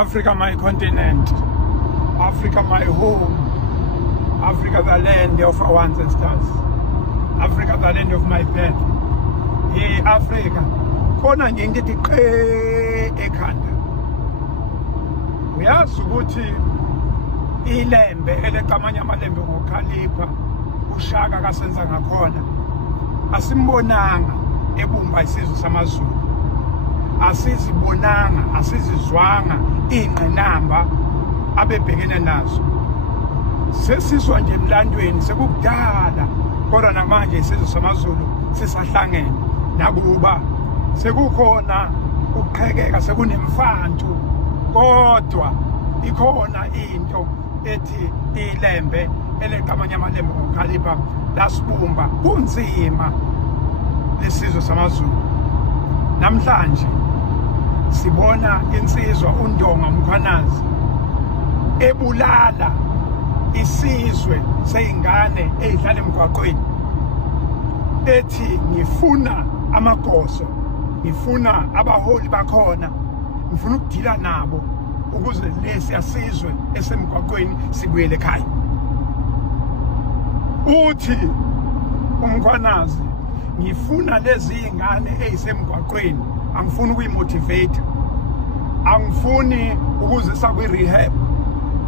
Africa my continent, Africa my home, Africa the land of our ancestors, Africa the land of my birth. Hey Africa, khona nje into ethi qe ekhanda. Uyazi ukuthi ilembe eleqamanya amalembe ngokhalipha uShaka kasenza ngakhona asimbonanga ebumba isizwe samaZulu, asizibonanga asizizwanga ingqinamba abebhekene nazo. Sesizwa nje emlandweni sekukudala kodwa namanje isizwe samaZulu sisahlangene nakuba sekukhona ukuqhekeka sekunemfantu kodwa ikhona into ethi ilembe eleqamanya amalembe ngokhalipha lasibumba kunzima lesizwe samaZulu. Namhlanje sibona insizwa uNdonga Mkhwanazi ebulala isizwe seyingane ezihlala emgwaqweni ethi ngifuna amagoso, ngifuna abaholi bakhona, ngifuna ukudila nabo ukuze lesi asizwe esemgwaqweni sibuyele ekhaya. Uthi uMkhwanazi ngifuna lezi ingane ezisemgwaqweni, angifuni ukuyimotivate, angifuni ukuzisa kwi-rehab,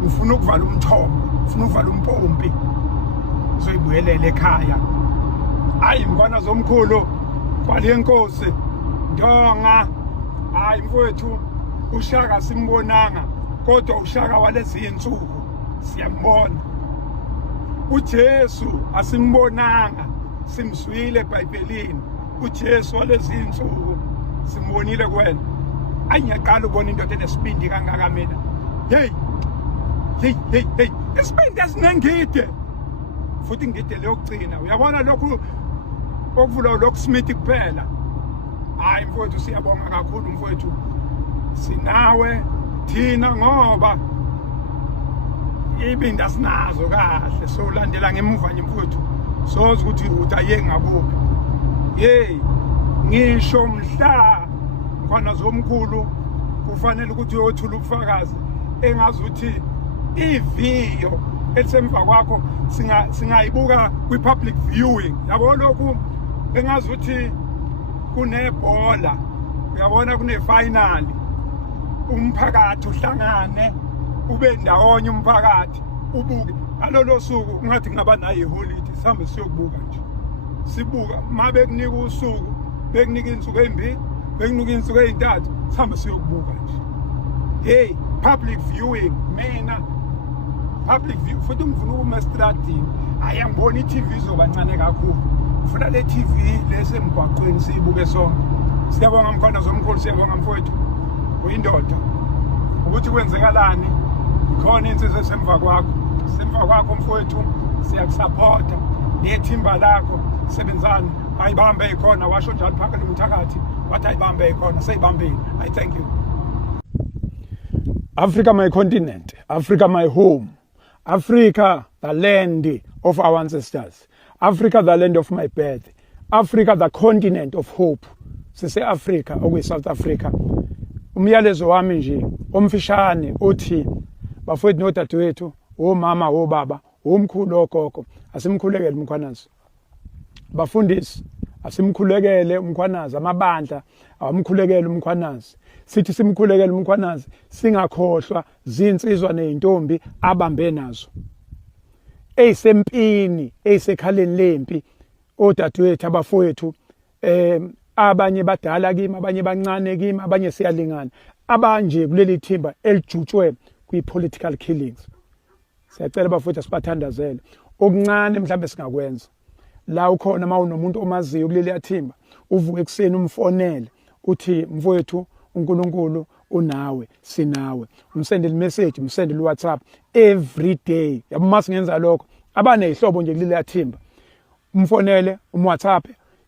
ngifuna ukuvala umthombo, ngifuna ukuvala umpompi soyibuyelele ekhaya. Hayi Mkhwanazi omkhulu kwale Nkosi Ndonga, hayi mfowethu uShaka simbonanga kodwa uShaka walezi insuku siyambona. uJesu asimbonanga simzwile eBhayibhelini, uJesu walezi insuku simbonile kuwena. Ayingaqala ubona into enesibindi kangaka mina. Hey isibindi asinengide futhi ngide leyokugcina. Uyabona lokhu okuvula lokhu Smith kuphela. Hayi mfowethu siyabonga kakhulu mfowethu, sinawe thina ngoba ibinda sinazo kahle solandela ngemuva nje mfowethu soze ukuthi utaye ngakuphi. Hey ngisho mhla Mkhwanazi omkhulu kufanele ukuthi uyothula ubufakazi engazi ukuthi iviyo elisemva kwakho singayibuka kwi-public viewing. Yabo lokhu engazi ukuthi kunebhola, uyabona kune-final, umphakathi uhlangane ube ndawonye umphakathi ubuke. Ngalolo suku ngathi ngaba nayo iholiday sihambe siyokubuka nje. Sibuka mabe kunika usuku, bekunika insuku ezimbi, bekunika insuku ezintathu, sihambe siyokubuka nje. Hey public viewing mina public view futhi ngifuna ukuma estradini. Hayi ngibona iTV izobancane kakhulu, ngifuna le TV lesemgwaqweni siyibuke sonke. Siyabonga Mkhwanazi omkhulu, siyabonga mfowethu uyindoda ukuthi kwenzekalani. Khona insizwe esemva kwakho mfowethu, siyakusupporta nethimba lakho sebenzani. Ayibambe ikhona washo njalo phakathi nomthakathi wathi ayibambe ikhona seyibambile. I thank you. Africa my continent, Africa my home, Africa the land of our ancestors, Africa the land of my birth, Africa the continent of hope. Sise Africa okwi South Africa. Umyalezo wami nje omfishane uthi bafowethu nodadewethu, omama obaba, omkhulu ogogo, asimkhulekele uMkhwanazi. Bafundisi asimkhulekele uMkhwanazi, amabandla awamkhulekele uMkhwanazi. Sithi simkhulekele uMkhwanazi singakhohlwa zinsizwa nezintombi abambe nazo eyisempini eyisekhaleni lempi. Odadewethu abafowethu abanye badala kimi, abanye bancane kimi, abanye siyalingana, abanje kuleli thimba elijutshwe kwi-political killings. Siyacela bafowethu sibathandazele okuncane mhlambe singakwenza. La ukhona mawunomuntu omaziyo kuleli thimba, uvuke ekseni umfonele uthi mfowethu uNkulunkulu unawe, sinawe, umsendele message, umsendele WhatsApp every day. Yabo masingenza lokho abane ihlobo nje kuleli thimba, umfonele WhatsApp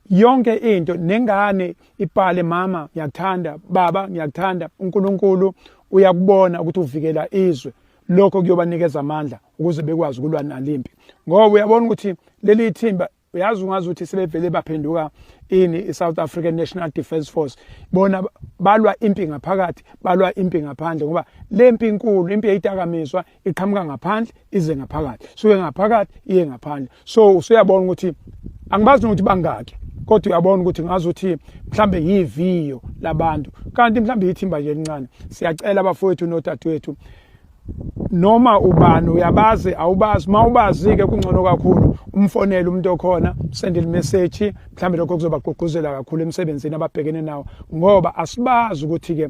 yonke into nengane ibhale, mama ngiyakuthanda, baba ngiyakuthanda, uNkulunkulu uyakubona ukuthi uvikela izwe. Lokho kuyobanikeza amandla ukuze bekwazi ukulwa nalimpi, ngoba uyabona ukuthi leli thimba uyazi ungazi ukuthi sebevele baphenduka ini iSouth African National Defence Force bona balwa impi ngaphakathi balwa impi ngaphandle ngoba le mpi inkulu impi eyitakamiswa iqhamuka ngaphandle ize ngaphakathi suke ngaphakathi iye ngaphandle so usuyabona ukuthi angibazi ukuthi bangaki kodwa uyabona ukuthi ngazi ukuthi mhlambe yiviyo labantu kanti mhlambe ithimba nje elincane siyacela abafowethu nothathu noma ubani uyabazi awubazi mawubazi ke kungcono kakhulu umfonela umuntu okhona sendele message mhlambe lokho kuzobagqugquzela kakhulu emsebenzini ababhekene nawo ngoba asibazi ukuthi ke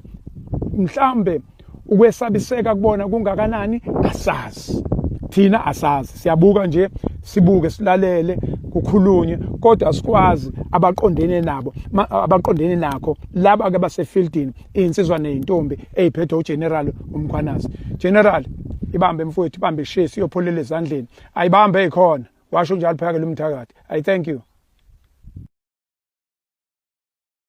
mhlambe ukwesabiseka kubona kungakanani asazi thina asazi siyabuka nje sibuke silalele kukhulunywe kodwa asikwazi abaqondene nabo abaqondene nakho laba ke basefieldini insizwa nezintombi eziphethe uGeneral uMkhwanazi General ibambe mfowethu ibambe ishesi iyopholela ezandleni ayibambe ekhona washo njalo phaka lo mthakathi I thank you.